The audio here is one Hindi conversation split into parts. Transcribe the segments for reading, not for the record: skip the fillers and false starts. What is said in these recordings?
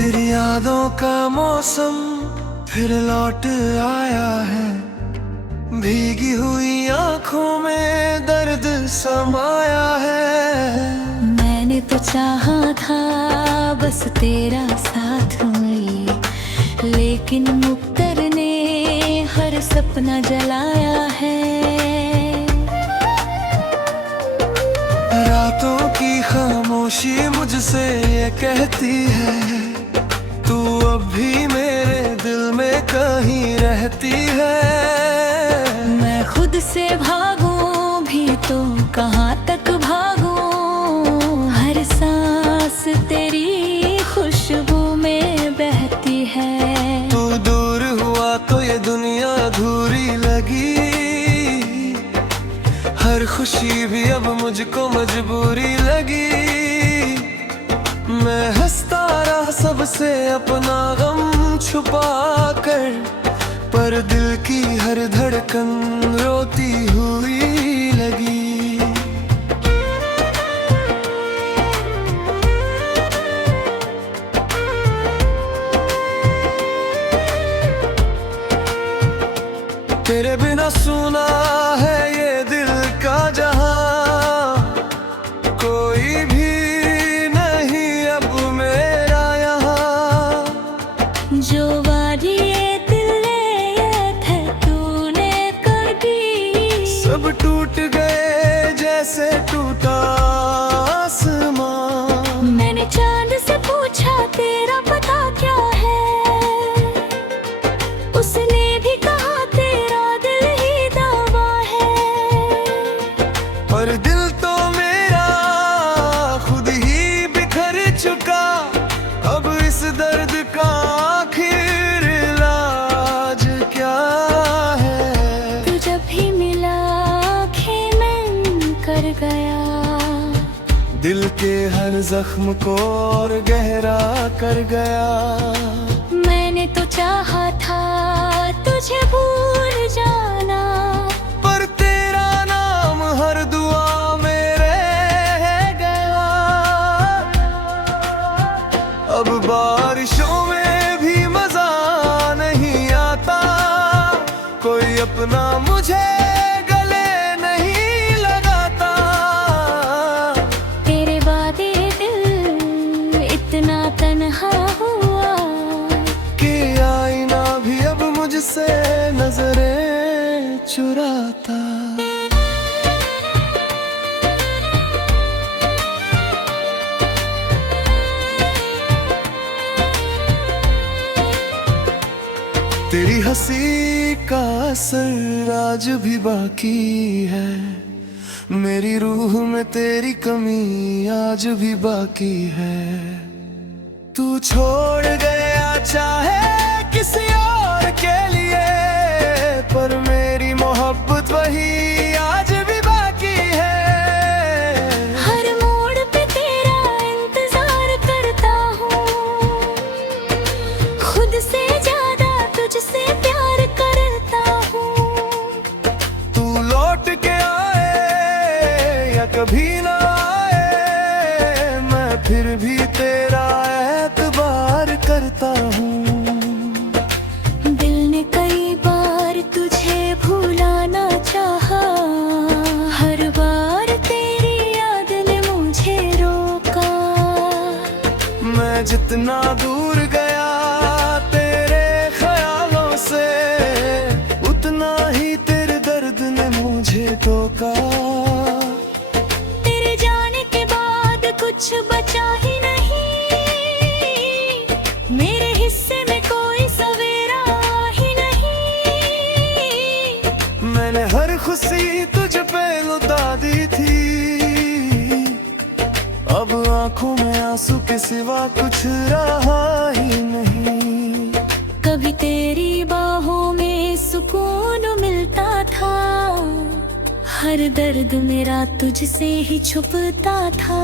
तेरी यादों का मौसम फिर लौट आया है, भीगी हुई आंखों में दर्द समाया है। मैंने तो चाहा था बस तेरा साथ में, लेकिन मुक्तर ने हर सपना जलाया है। रातों की खामोशी मुझसे ये कहती है, तू अब भी मेरे दिल में कहीं रहती है। मैं खुद से भागूं भी तो कहाँ तक भागूं, हर सांस तेरी खुशबू में बहती है। तू दूर हुआ तो ये दुनिया अधूरी लगी, हर खुशी भी अब मुझको मजबूरी लगी। मैं हंसता रहा सबसे अपना गम छुपा कर, पर दिल की हर धड़कन रोती हुई लगी। तेरे बिना सुना है ये दिल का जहां, कोई भी नहीं अब मेरा यहाँ। जो वादी ये दिल ने थे तूने कर दी, सब टूट गए जैसे टूटा आसमां। मैंने चांद से पूछा तेरा पता क्या है, उसने भी कहा तेरा दिल ही दावा है। पर दिल तो मेरा खुद ही बिखर चुका, अब इस दर्द का आखिर इलाज क्या है। तू जब भी मिला आँखें नम कर गया, दिल के हर जख्म को और गहरा कर गया। मैंने तो चाहा था तुझे भूल जाना, पर तेरा नाम हर दुआ में रह गया। अब बारिशों में भी मजा नहीं आता, कोई अपना मुझे गले नहीं लगाता। तेरे वादे दिल इतना तन्हा हुआ, कि आईना भी अब मुझसे नजरें चुराता। तेरी हंसी का असर आज भी बाकी है, मेरी रूह में तेरी कमी आज भी बाकी है। तू छोड़ गया चाहे किसी और के लिए, पर मेरी मोहब्बत वही आज भी बाकी है। हर मोड़ पे तेरा इंतजार करता हूँ, खुद से ज्यादा तुझसे प्यार करता हूँ। तू लौट के आए या कभी ना आए, मैं फिर भी तेरा एतबार करता हूँ। दिल ने कई बार तुझे भुलाना चाहा, हर बार तेरी याद ने मुझे रोका। मैं जितना दूर गया तेरे ख्यालों से, उतना ही तेरे दर्द ने मुझे टोका। तेरे जाने के बाद कुछ बचा ही नहीं, मेरे हिस्से में कोई सवेरा ही नहीं। मैंने हर खुशी तुझ पे लुटा दी थी, अब आंखों में आंसू के सिवा कुछ रहा ही नहीं। कभी तेरी बाहों में सुकून मिलता था, हर दर्द मेरा तुझसे ही छुपता था।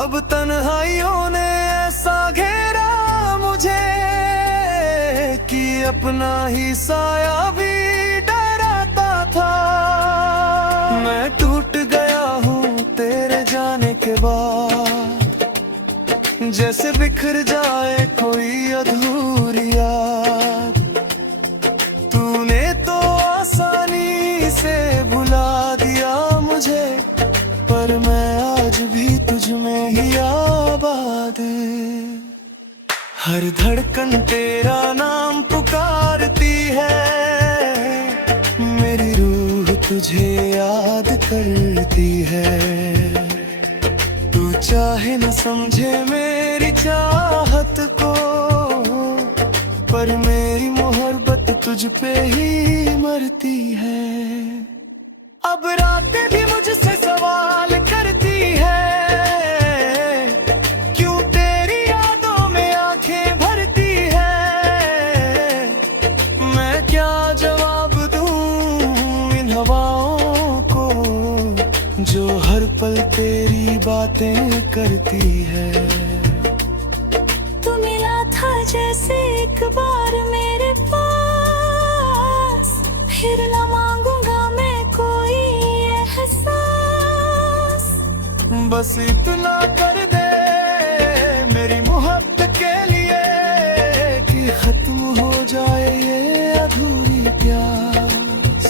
अब तन्हाइयों ने ऐसा घेरा मुझे, कि अपना ही साया भी डराता था। मैं टूट गया हूँ तेरे जाने के बाद, जैसे बिखर जाए कोई अधूरी याद। तूने तो आसानी से भुला दिया मुझे, पर मैं आज भी तुझ में ही आबाद। हर धड़कन तेरा नाम पुकारती है, मेरी रूह तुझे याद करती है। तू चाहे न समझे मेरी चाहत को, पर मेरी मोहब्बत तुझ पे ही मरती है। अब रातें भी मुझसे सवाल करती है, क्यों तेरी यादों में आंखें भरती है। मैं क्या जवाब दूं इन हवाओं को, जो हर पल तेरी बातें करती है। तू मिला था जैसे एक बार मेरे पास, फिर न मांगूंगा मैं कोई एहसास। बस इतना कर दे मेरी मोहब्बत के लिए, कि खत्म हो जाए ये अधूरी प्यास।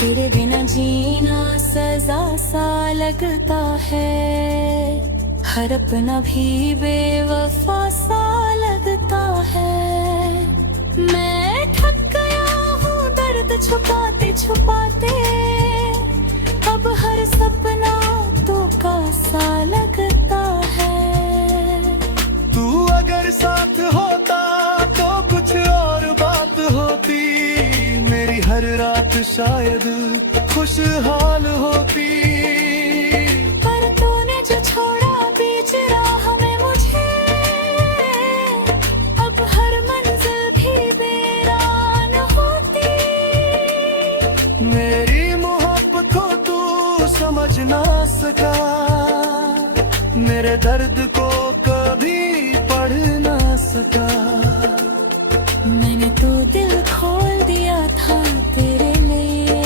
तेरे बिना जीना सजा सा लगता है, हर अपना भी बेवफा सा लगता है। मैं थक गया हूँ दर्द छुपाते छुपाते, अब हर सपना तो कैसा लगता है। तू अगर साथ होता तो कुछ और बात होती, मेरी हर रात शायद खुशहाल होती। पर तूने जो छोड़ा बीच राह में मुझे, अब हर मंजिल भी वीरान होती। मेरी मोहब्बत को तू समझ ना सका, मेरे दर्द को कभी पढ़ ना सका। मैंने तो दिल खोल दिया था तेरे लिए,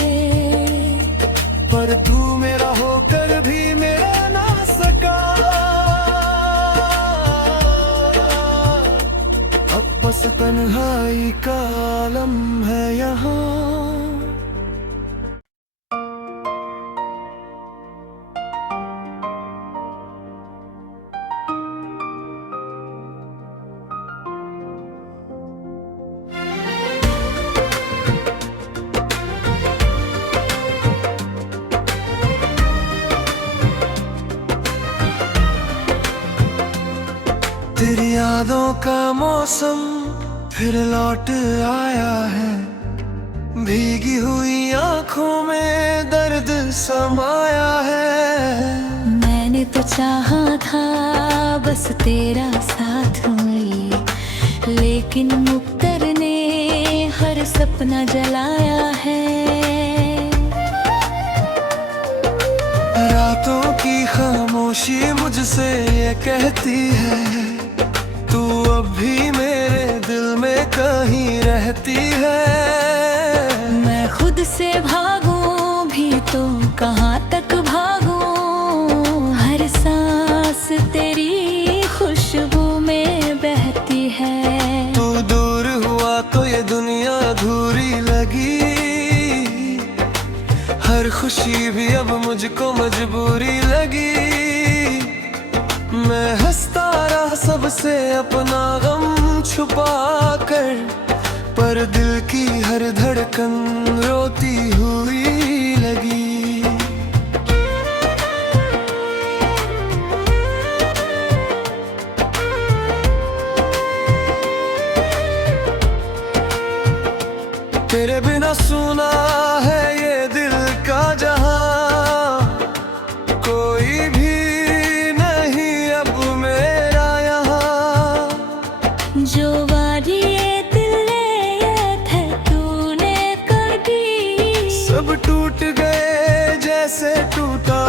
पर तू मेरा होकर भी मेरा ना सका। अब बस तन्हाई का आलम है यहाँ। तेरी यादों का मौसम फिर लौट आया है, भीगी हुई आंखों में दर्द समाया है। मैंने तो चाहा था बस तेरा साथ मिले, लेकिन मुक्तर ने हर सपना जलाया है। रातों की खामोशी मुझसे ये कहती है, तू अब भी मेरे दिल में कहीं रहती है। मैं खुद से भागूं भी तो कहाँ तक भागूं, हर सांस तेरी खुशबू में बहती है। तू दूर हुआ तो ये दुनिया अधूरी लगी, हर खुशी भी अब मुझको मजबूरी लगी। मैं हंसता रहा सबसे अपना गम छुपा कर, पर दिल की हर धड़कन रोती हुई लगी। तेरे बिना सुना है ये दिल का जहां, कोई भी नहीं अब मेरा यहाँ। जो वारी ये दिल ले थे तूने कर दी, सब टूट गए जैसे टूटा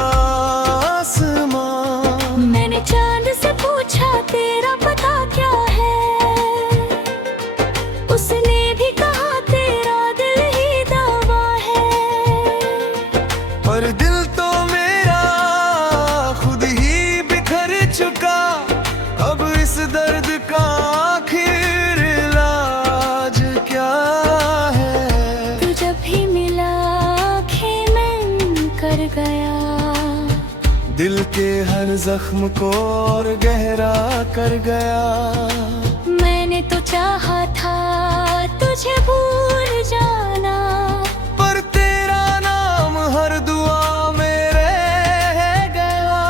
आसमां। मैंने चांद से पूछा तेरा पता क्या है, उसने भी कहा तेरा दिल ही दावा है। पर दिल तो मेरा खुद ही बिखर चुका, अब गया, दिल के हर जख्म को और गहरा कर गया। मैंने तो चाहा था तुझे भूल जाना, पर तेरा नाम हर दुआ में रह गया।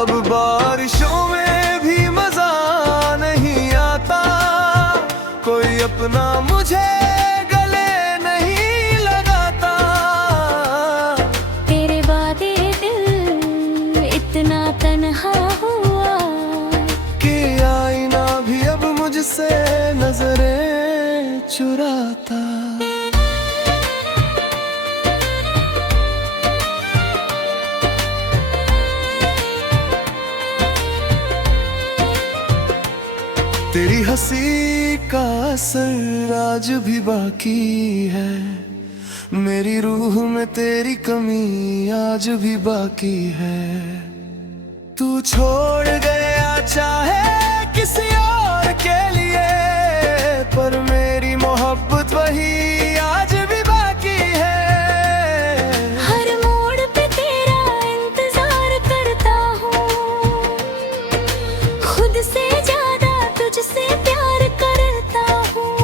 अब बारिशों में भी मजा नहीं आता, कोई अपना मुझे गले नहीं लगाता। तेरे वादे दिल इतना तन्हा हुआ कि आईना भी अब मुझसे नजरें चुराता। तेरी हंसी का असर आज भी बाकी है, मेरी रूह में तेरी कमी आज भी बाकी है। तू छोड़ गया चाहे किसी और के लिए, पर मेरी मोहब्बत वही आज भी बाकी है। हर मोड़ पे तेरा इंतजार करता हूँ, खुद से ज्यादा तुझसे प्यार करता हूँ।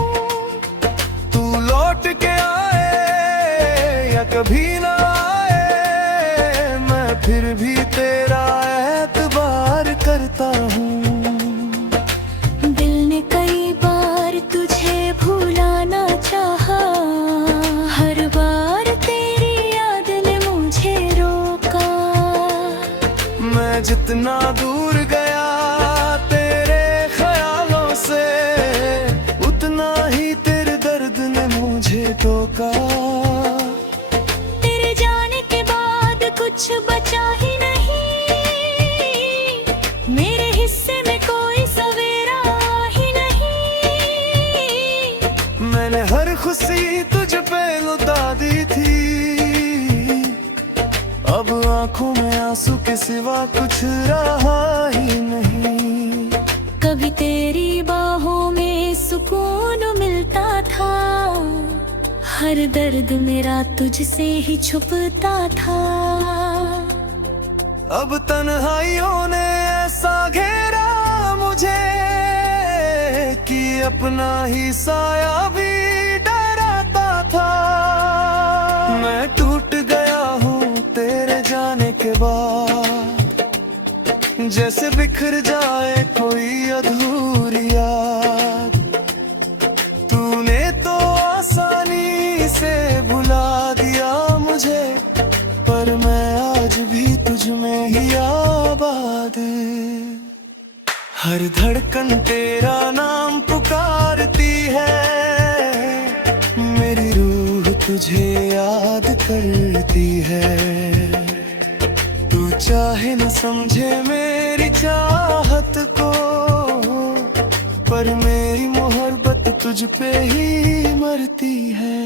तू लौट के आए या कभी ना आए, मैं फिर भी तेरा एतबार करता हूँ। दिल ने कई बार तुझे भुलाना चाहा, हर बार तेरी याद ने मुझे रोका। मैं जितना दूर गया तेरे ख्यालों से, उतना ही तेरे दर्द ने मुझे टोका। तेरे जाने के बाद कुछ बचा ही नहीं, मेरे हिस्से में कोई सवेरा ही नहीं। मैंने हर खुशी तुझ पे लुटा दी थी, अब आंखों में आंसू के सिवा कुछ रहा ही नहीं। कभी तेरी बाहों में सुकून मिलता था, हर दर्द मेरा तुझसे ही छुपता था। अब तन्हाइयों ने ऐसा घेरा मुझे कि अपना ही साया भी डराता था। मैं टूट गया हूँ तेरे जाने के बाद, जैसे बिखर जाए कोई अधूरी याद। तूने तो आसानी से भुला दिया मुझे, पर मैं आज भी तुझ में ही आबाद। हर धड़कन तेरा नाम पुकारती है, मेरी रूह तुझे याद करती है। तू चाहे न समझे मेरी चाहत को, पर मेरी मोहब्बत तुझ पे ही मरती है।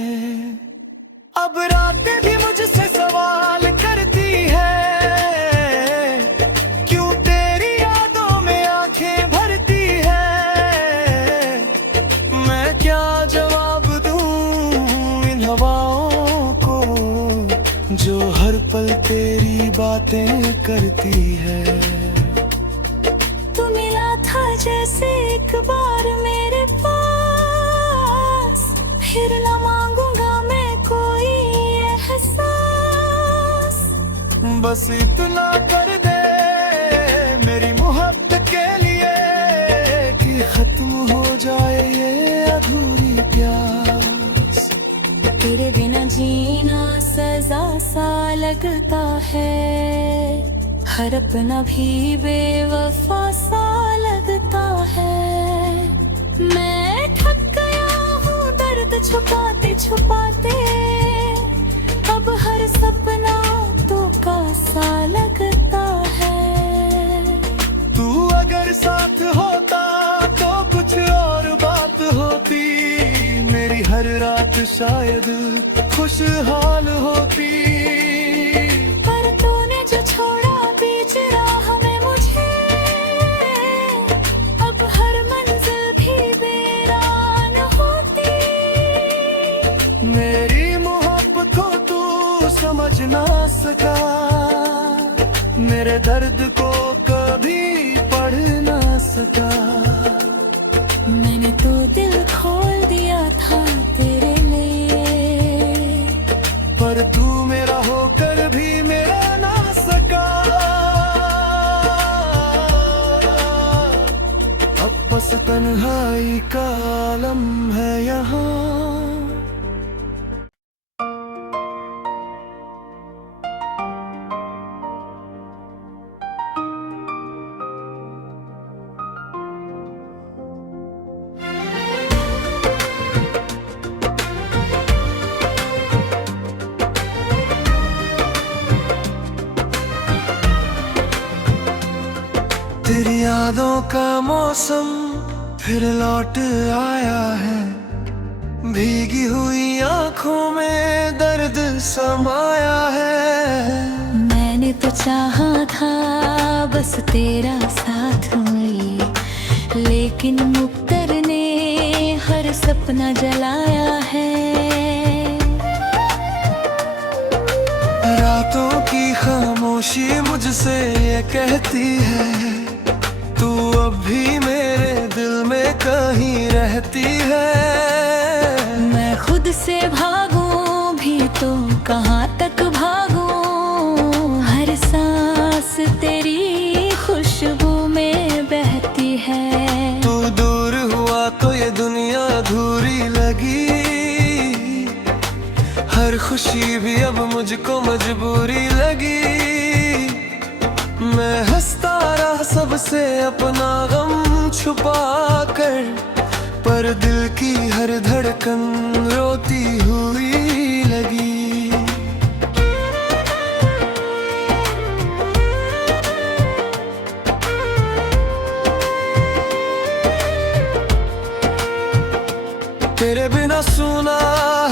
अब रातें भी मुझसे सवाल करती है, क्यों तेरी यादों में आंखें भरती है। मैं क्या जवाब दूं इन हवाओं को, जो हर पल तेरी बातें करती है। तू मिला था जैसे एक बार मेरे पास, फिर न मांगूंगा मैं कोई एहसास। बस इतना कर दे मेरी मोहब्बत के लिए, कि खत्म हो जाए ये अधूरी प्यास। तेरे बिना जीना सजा सा लगता है, हर अपना भी बेवफा सा लगता है। मैं थक गया हूँ दर्द छुपाते छुपाते, अब हर सपना तो कैसा लगता है। तू अगर साथ होता तो कुछ और बात होती, मेरी हर रात शायद खुशहाल होती। पर तूने जो छोड़ा बीच राह में मुझे, अब हर मंजिल भी वीरान होती। मेरी मोहब्बत को तू समझ ना सका, मेरे दर्द को कभी पढ़ ना सका। मैंने तो दिल खोल दिया था तेरे लिए, पर तू मेरा होकर भी मेरा ना सका। अब बस तन्हाई का आलम है यहाँ। तेरी यादों का मौसम फिर लौट आया है, भीगी हुई आंखों में दर्द समाया है। मैंने तो चाहा था बस तेरा साथ मिले, लेकिन मुक्तर ने हर सपना जलाया है। रातों की खामोशी मुझसे ये कहती है, तू अब भी मेरे दिल में कहीं रहती है। मैं खुद से भागूं भी तो कहाँ तक भागूं, हर सांस तेरी खुशबू में बहती है। तू दूर हुआ तो ये दुनिया अधूरी लगी, हर खुशी भी अब मुझको मजबूरी लगी। मैं हंसता रहा सबसे अपना गम छुपा कर, पर दिल की हर धड़कन रोती हुई लगी। तेरे बिना सुना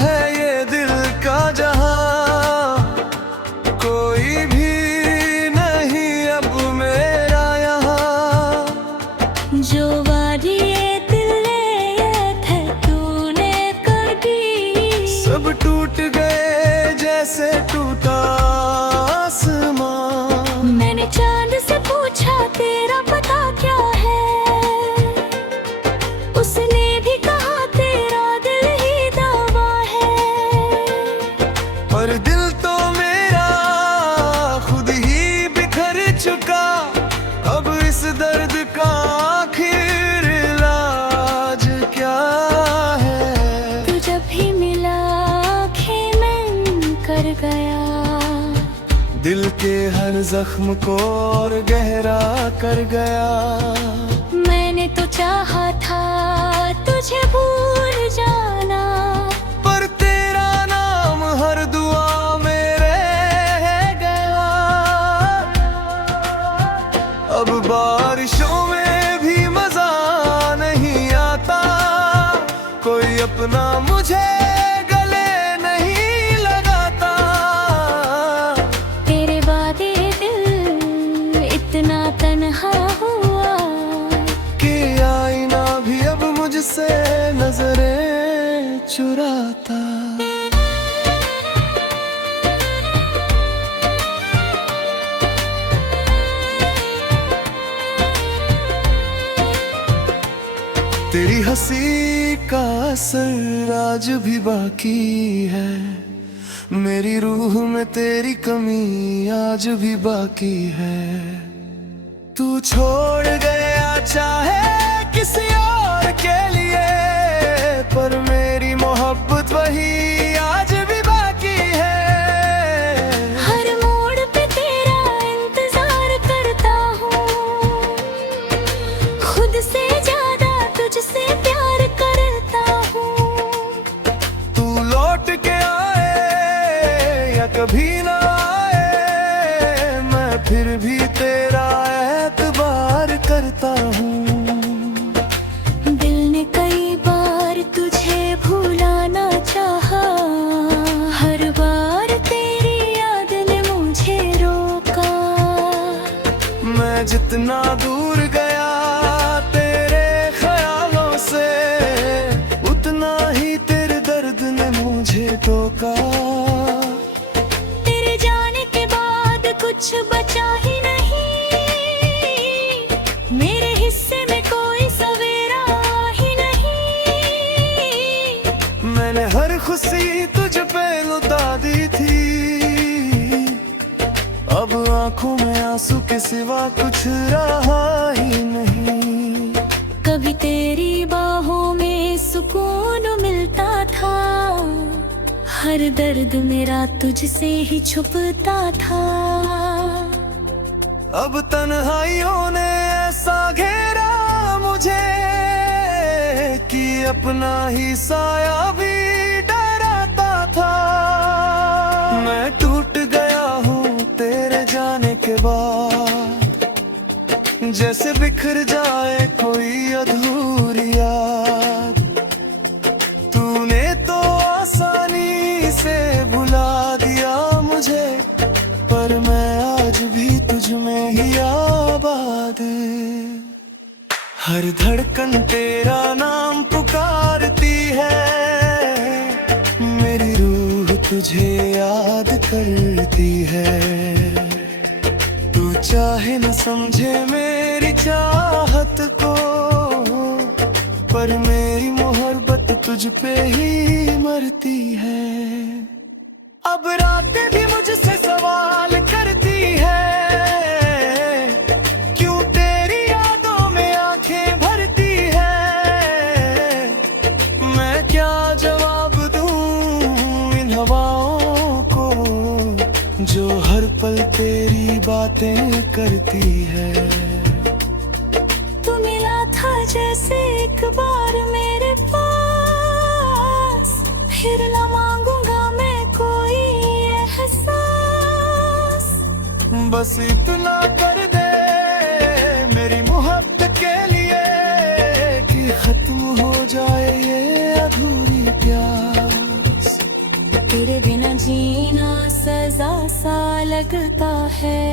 है ये दिल का जहां, कोई भी नहीं अब मेरा यहाँ। जो वादी ये दिल ने थे तूने कर दी, सब टूट गए जैसे टूटा आसमां। मैंने चांद से पूछा तेरा पता क्या है, उसने भी कहा तेरा दिल ही दावा है। पर दिल तो मेरा खुद ही बिखर चुका, अब इस दर्द का आखिर इलाज क्या है। तू जब भी मिला आँखें नम कर गया, दिल के हर जख्म को और गहरा कर गया। मैंने तो चाहा था तुझे भूल जाना, पर तेरा नाम हर दुआ में रह गया। अब बारिशों में भी मजा नहीं आता, कोई अपना मुझे गले नहीं लगाता। तेरे वादे दिल इतना तन्हा हुआ, कि आईना भी अब मुझसे नजरें चुराता। तेरी हंसी का असर आज भी बाकी है, मेरी रूह में तेरी कमी आज भी बाकी है। तू छोड़ गया चाहे किसी और के लिए, पर मेरी मोहब्बत वही आज भी बाकी है। हर मोड़ पे तेरा इंतजार करता हूँ, खुद से ज्यादा तुझसे प्यार करता हूँ। तू लौट के आए या कभी ना आए, मैं फिर भी तेरा एतबार करता हूँ। दिल ने कई बार तुझे भुलाना चाहा, हर बार तेरी याद ने मुझे रोका। मैं जितना दूर गया तेरे ख्यालों से, उतना ही तेरे दर्द ने मुझे टोका। कुछ बचा ही नहीं, मेरे हिस्से में कोई सवेरा ही नहीं। मैंने हर खुशी तुझ पे लुटा दी थी, अब आंखों में आंसू के सिवा कुछ रहा ही नहीं। कभी तेरी बाहों में सुकून मिलता था, हर दर्द मेरा तुझसे ही छुपता था। अब तन्हाइयों ने ऐसा घेरा मुझे कि अपना ही साया भी डराता था। मैं टूट गया हूँ तेरे जाने के बाद, जैसे बिखर जाए कोई अधूरी याद। तूने तो आसानी से भुला दिया मुझे, पर मैं आज भी तुझ में ही आबाद। हर धड़कन तेरा नाम पुकारती है, मेरी रूह तुझे याद करती है। तू चाहे न समझे मेरी चाहत को, पर मेरी मोहब्बत तुझ पे ही मरती है। अब रातें भी मुझसे सवाल करती है, क्यों तेरी यादों में आंखें भरती है। मैं क्या जवाब दूं इन हवाओं को, जो हर पल तेरी बातें करती है। तू मिला था जैसे एक बार मेरे पास, फिर न मांगूंगा मैं कोई एहसास। बस इतना कर दे मेरी मोहब्बत के लिए, कि खत्म हो जाए ये अधूरी प्यास। तेरे बिना जीना सजा सा लगता है,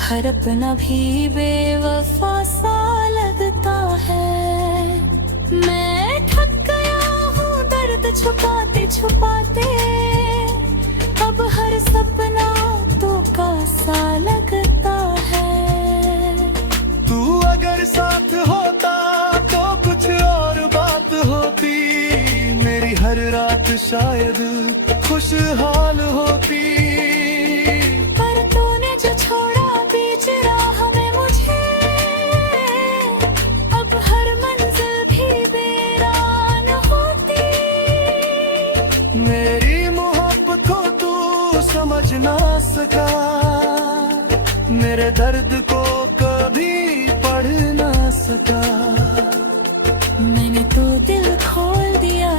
हर अपना भी बेवफा सा लगता है। मैं थक गया हूँ दर्द छुपाते छुपाते, अब हर सपना तो सा लगता है। तू अगर साथ होता तो कुछ और बात होती, मेरी हर रात शायद खुशहाल होती। पर तूने जो छोड़ा बीच राह में मुझे, अब हर मंजिल भी वीरान होती। मेरी मोहब्बत को तू समझ ना सका, मेरे दर्द को कभी पढ़ ना सका। मैंने तो दिल खोल दिया